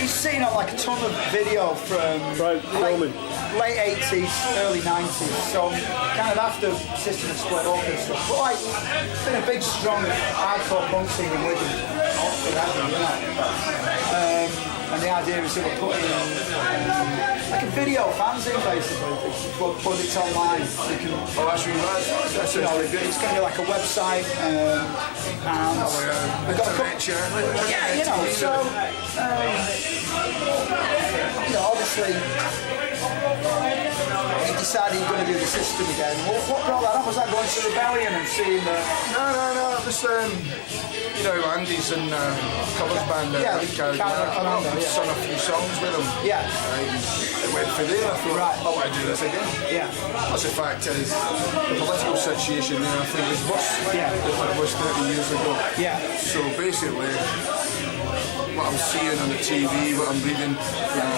He's seen on like a ton of video from late 80s, early 90s, so kind of after System had split up and stuff. But like, it's been a big, strong hardcore punk scene in Wigan forever, you know. And the idea is that we're putting like a video fanzine basically, but it's online. So you can, that's really nice. That's you know, it's going to be like a website, and we've got a couple, yeah, you know, so you know, obviously he decided he was going to do the System again. What brought that up? Was that going to Rebellion and seeing the... No, it was, you know, Andy's in covers band there. Yeah, I've sung a few songs with him. Yeah. It went for there. I thought, I want to do this again. Yeah. As a fact is, the political situation there, I think, is worse than it was 30 years ago. Yeah. So basically, what I'm seeing on the TV, what I'm reading, you know...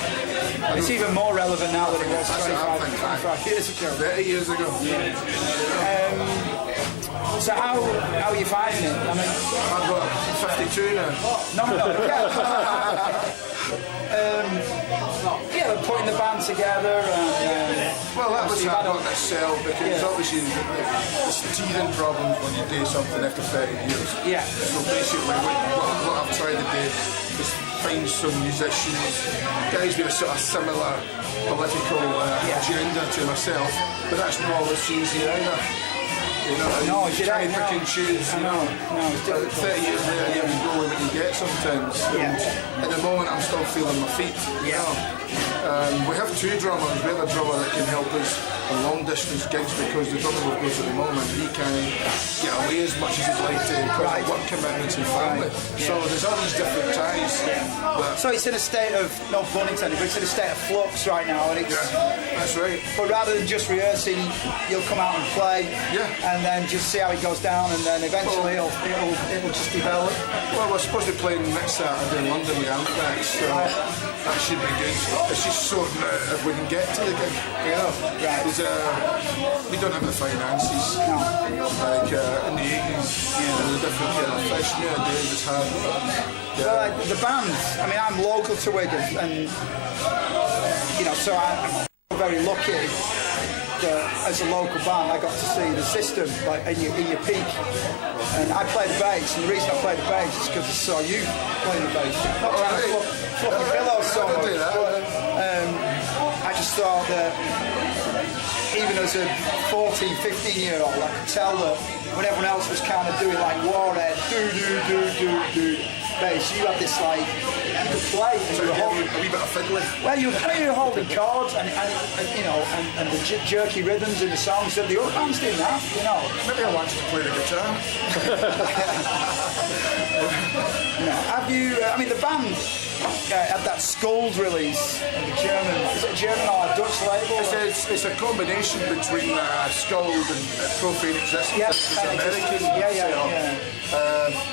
It's even more relevant now than it was 25 years ago. 30 years ago. So how are you finding it? I mean, I've got 52 now. No. Yeah, they're putting the band together. And, well, that was hard on itself because obviously there's teething problems when you do something after 30 years. Yeah. So basically, what I've tried to do is find some musicians, guys with a sort of similar political agenda to myself, but that's not always easy either. You know, you try and pick and choose. I know. No, it's difficult. 30 years later, here we go with what you get sometimes. Yeah. At the moment, I'm still feeling my feet. Yeah. We have two drummers. We have a drummer that can help us on long distance gigs because the drummer we've got at the moment, he can't get away as much as he'd like to because of work commitments and family. So there's all these different ties. So it's in a state of, no pun intended, but it's in a state of flux right now. And it's, that's right. But rather than just rehearsing, you'll come out and play. Yeah. And then just see how it goes down, and then eventually it'll just develop. Well, we're supposed to be playing next Saturday in London with Anthrax, so that should be good. It's just sorting out if we can get to the gig, you know. Right. We don't have the finances. No. Like in the 80s, there was a different kind of fish. Nowadays it's hard. Well, like, the band, I mean, I'm local to Wigan, and you know, so I'm very lucky. As a local band, I got to see the System like in your peak, and I play the bass. And the reason I play the bass is because I saw you playing the bass. Not trying to fluff your pillows so much, but I just thought that even as a 14, 15-year-old, I could tell that when everyone else was kind of doing like Warhead, do bass, you had this like, you could play. So you're holding a wee bit of fiddly. Well, you're holding chords and you know, and the jerky rhythms in the songs that the other bands did that, you know. Maybe I wanted to play the guitar. You know, have you, I mean, the band had that Skulls release, the German, is it a German or a Dutch label? It's a combination between Skulls and Profane Existence. Yeah, it's American.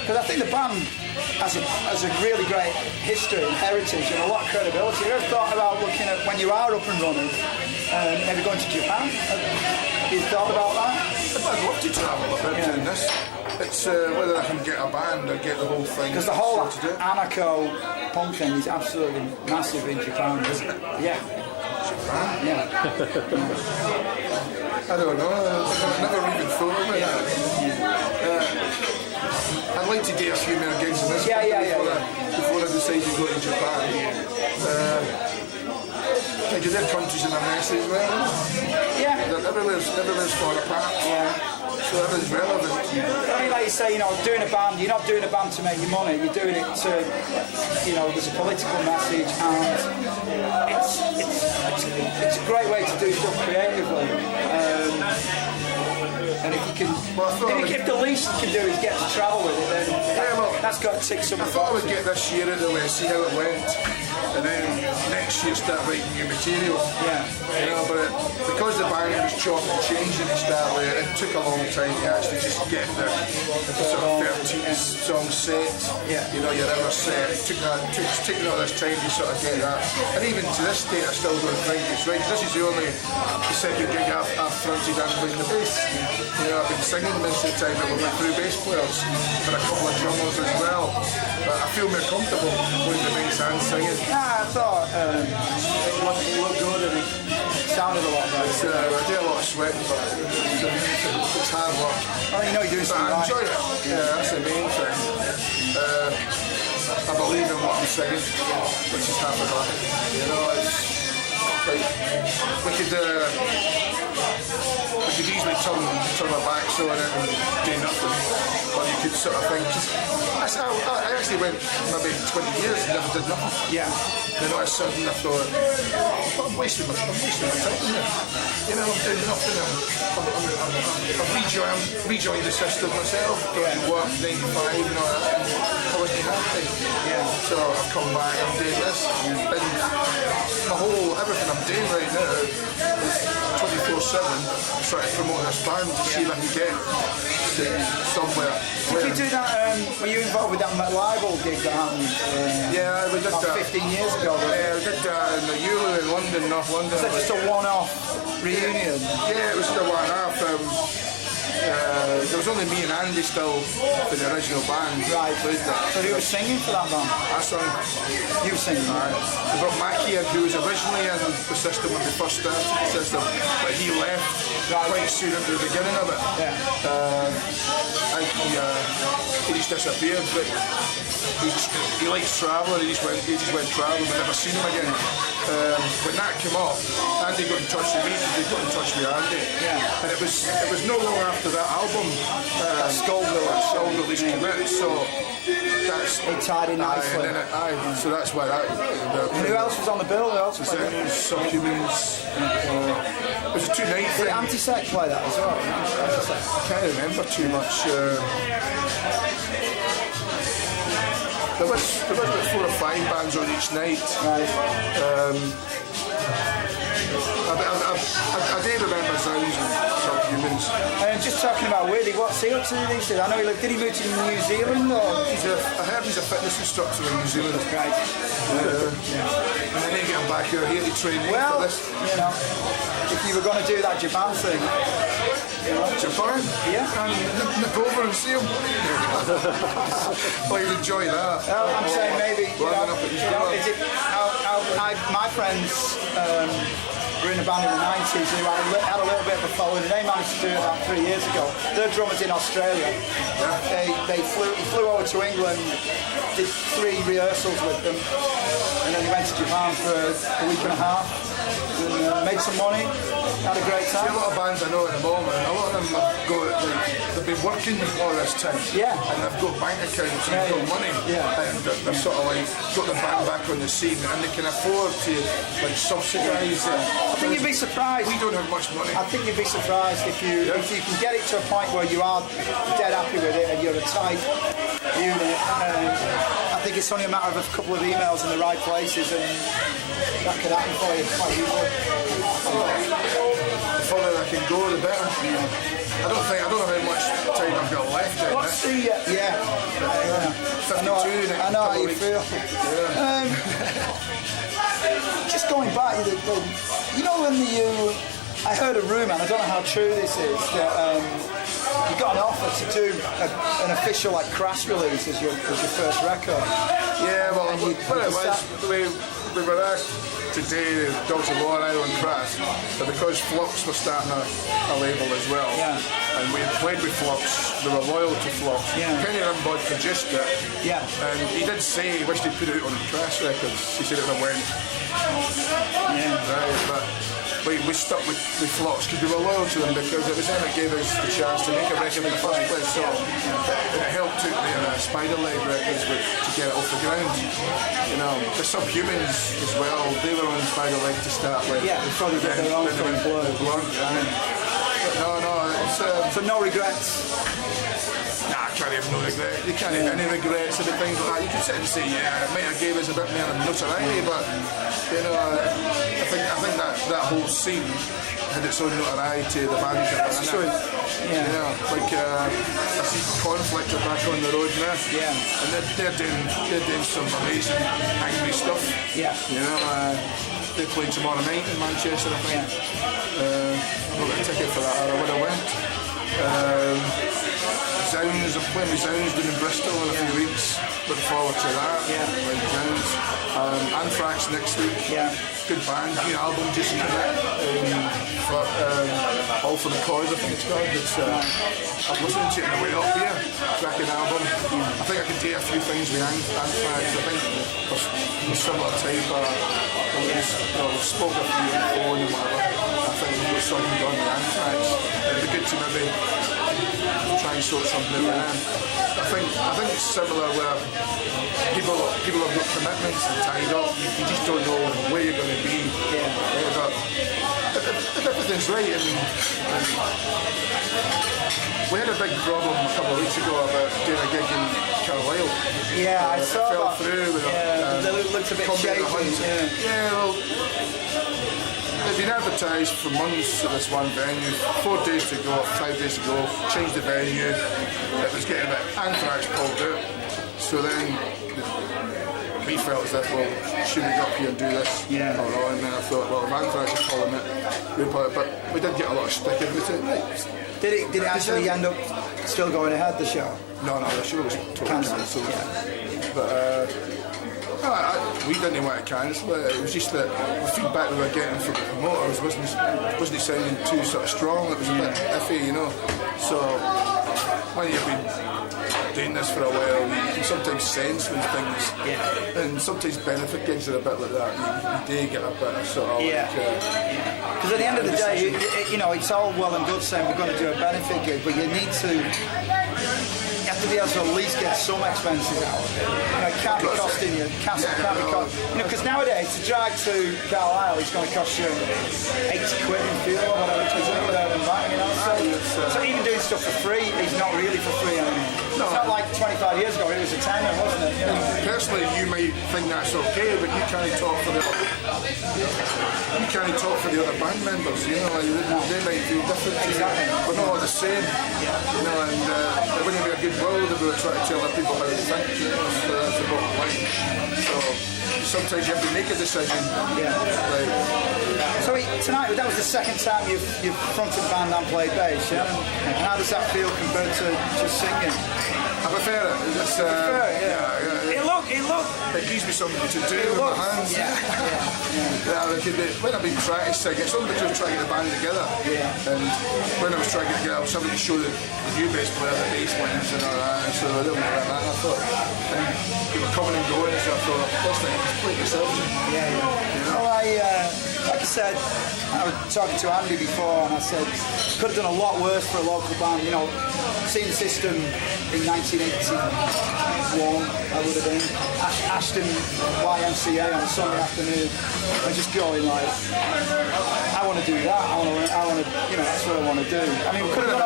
Because I think the band has a really great history and heritage and a lot of credibility. Have you ever thought about looking at, when you are up and running, maybe going to Japan? Have you thought about that? I'd love to travel a bit doing this. It's whether I can get a band or get the whole thing. Because the whole anarcho punk thing is absolutely massive in Japan, isn't it? Yeah. Japan? Yeah. I don't know. I've never even thought of it. I'd like to do a few more gigs in this before I decide to go to Japan. Because their countries in a mess as well. Yeah. Everywhere's falling apart. Yeah. So everything's relevant. I mean, like you say, you know, doing a band, you're not doing a band to make your money, you're doing it to, you know, there's a political message, and it's a great way to do stuff creatively. And if you can, if the least you can do is get to travel with it, then that's got to tick some. I thought I would get this year out of the way, see how it went, and then next year start writing new material. Yeah. You know, but because the band was chopping and changing its style, it took a long time to actually just get the sort of 13 song set. Yeah. You know, your hour set. It's taken all this time to sort of get that. And even to this day, I still don't think it's right. This is the second gig I've fronted and played the bass. You know, I've been singing most of the time, but we've been through bass players for a couple of drummers as well. but I feel more comfortable with the bass and singing. I thought it looked good and it sounded a lot better. I do a lot of sweating, but it's hard work. Well, you know you're doing But something I enjoy right. it. Yeah, that's the main thing. I believe in what I'm singing, which is half of it. You know, it's like we could easily turn our backs on it and do nothing, but you could sort of think. I actually went maybe 20 years and never did nothing. Yeah. Then all of a sudden I thought, I'm wasting my time here. You know, I'm doing nothing. I've rejoined the system myself. Yeah. Work 9 to 5 and all that. I wasn't happy. Yeah. So I've come back, I'm doing this. And everything I'm doing right now is 24/7 trying to promote this band to see if I can get to somewhere. Did you do that, were you involved with that McLival gig that happened Yeah, we did about that. 15 years ago? Yeah, we did that in the Euro in London, North London. Was that just a one-off reunion? Yeah, it was still one-off. There was only me and Andy still for the original band. Right. Played that. So who was singing for that band? I sung. You were singing? We brought Mackie in, who was originally in the system when we first started the system, but he left quite soon at the beginning of it. Yeah. I think he just disappeared, but he likes travelling, he just went travelling, we never seen him again. When that came up, Andy got in touch with me, he got in touch with Andy. Yeah. And it was no long after that album, Skull Release came out, so that's... It tied in nicely. So that's why that... And who else was on the bill? Who else was playing? Subhumans. It was a 2-night Did thing. Antisec play that as well? I can't remember too much. There was about 4 or 5 bands on each night. Right. I do remember Zounds and Subhumans. And just talking about Willie, what's he up to these days? I know did he move to New Zealand or? I heard he's a fitness instructor in New Zealand. Right. And then they get him back here to train me Well, for this. you know, if you were going to do that Japan thing, Japan? Yeah. And nip over and see him. Well, you'd enjoy that. well, I'm saying maybe, Landing up at New Zealand. is it, my friends were in a band in the 90s who had a little bit of a following, and they managed to do it about 3 years ago. Their drummer's in Australia. They flew over to England, did 3 rehearsals with them, and then they went to Japan for a week and a half, and made some money, had a great See, a time. lot of bands I know at the moment, a lot of them have got, they've been working all this time. Yeah. And they've got bank accounts and Yeah, they've got yeah. money. Yeah. And they're sort of got the band back on the scene and they can afford to subsidise it. I think you'd be surprised. We don't have much money. I think you'd be surprised if you can get it to a point where you are dead happy with it and you're a tight unit. I think it's only a matter of a couple of emails in the right places and that could happen for you quite easily. The further I can go, the better. I don't know how much time I've got left in What's this. the I know 52 how you weeks. feel. Yeah. Just going back, you know when I heard a rumour, and I don't know how true this is, that you got an offer to do an official Crash release as your first record. Yeah, well, And you- what it was, we were asked to do Dogs of War Island Crash, but because Flux were starting a label as well, Yeah. and we had played with Flux, we were loyal to Flux. Yeah. Kenny Rimbaud produced it, Yeah. and he did say he wished he'd put it out on Crash Records. He said it would have went Yeah. right, but we stuck with Flux because we were loyal to them because it was them that gave us the chance to make a record in the first place. So and it helped out the Spider Leg records to get it off the ground. You know, the Subhumans as well. They were on Spider Leg to start with. Yeah, they probably got their own thing blurred. No, it's So no regrets. nah, I can't have no regret. You can't have any regrets of the things like that. You can sit and say, yeah, it might have gave us a bit more notoriety, but you know, I think that whole scene had its own notoriety. The bands that were in true. it. Yeah. You know, I see Conflict are back on the road now. Yeah. And they're doing some amazing angry stuff. Yeah. You know, they play tomorrow night in Manchester, I think. I got a ticket for that, or I would have went. Sounds, I'm playing with Sounds down in Bristol in a few weeks. looking forward to that. Like Jones. Anthrax next week. Good band, new album just came out. All for the Cause, I think it's called. I've listened to it on the way up here. Cracking album. I think I can do a few things with Anthrax. I think we're similar type. We've spoken a few on the phone and whatever. I think we've got something done with Anthrax. It'd be good to maybe try and sort something out with them. I think it's similar where people have got commitments and tied up. You just don't know where you're going to be. But if everything's right, I mean, we had a big problem a couple of weeks ago about doing a gig in Carlisle. Yeah, I saw it fell that. through. It looks a bit shaky. Well, they've been advertised for months at this one venue. 4 days to go, 5 days to go. Changed the venue. It was getting a bit Anthrax pulled out. So then we felt as if, well, should we go up here and do this? Or not? And then I thought, well, if Anthrax is pulling it, we'll pull it. But we did get a lot of stick with it. Did it actually end up still going ahead, the show? No, the show was totally cancelled. But we didn't want to cancel it. It was just that the feedback we were getting from the promoters wasn't sounding too sort of strong. It was a bit iffy, you know. So when you've been doing this for a while, you can sometimes sense when things, and sometimes benefit gigs are a bit like that. You do get a bit of sort of because at the end of the day, you know, it's all well and good saying we're going to do a benefit gig, but you need to. You have to be able to at least get some expenses out of it. You know, it can't be costing you. Can't be cost. You know, because nowadays to drive to Carlisle is going to cost you £80 in fuel or whatever it is. You know, so even doing stuff for free is not really for free anymore. It's not like 25 years ago. It was a tenner, wasn't it? You know? Personally, you might think that's okay, but you can't talk for the other band members. You know, they might feel different. Exactly. We're not all the same. You know, and it wouldn't be a good world if we were trying to tell other people how to think. You know, so that's the bottom line. So sometimes you have to make a decision. So tonight, that was the second time you've fronted the band and played bass, yeah? And how does that feel compared to just singing? I prefer it. It's, it gives me something to do with my hands. When I've been practicing, it's something to try to get the band together. And when I was trying to get together, I was having to show the new bass player the bass lines and all that. And so I didn't like that. I thought, they were coming and going, so I thought, this thing, just play yourself. Well, like I said, I was talking to Andy before, and I said, could have done a lot worse for a local band. You know, seeing the System in 1981, I would have been Ashton YMCA on a Sunday afternoon, and just going like, I want to do that. I want to, you know, that's what I want to do. I mean, we could have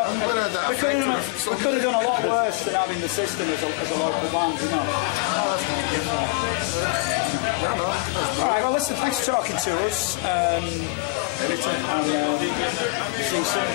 done a lot worse than having the System as a local band, you know. All right, well, listen, thanks for talking to us. Anytime. And see you soon.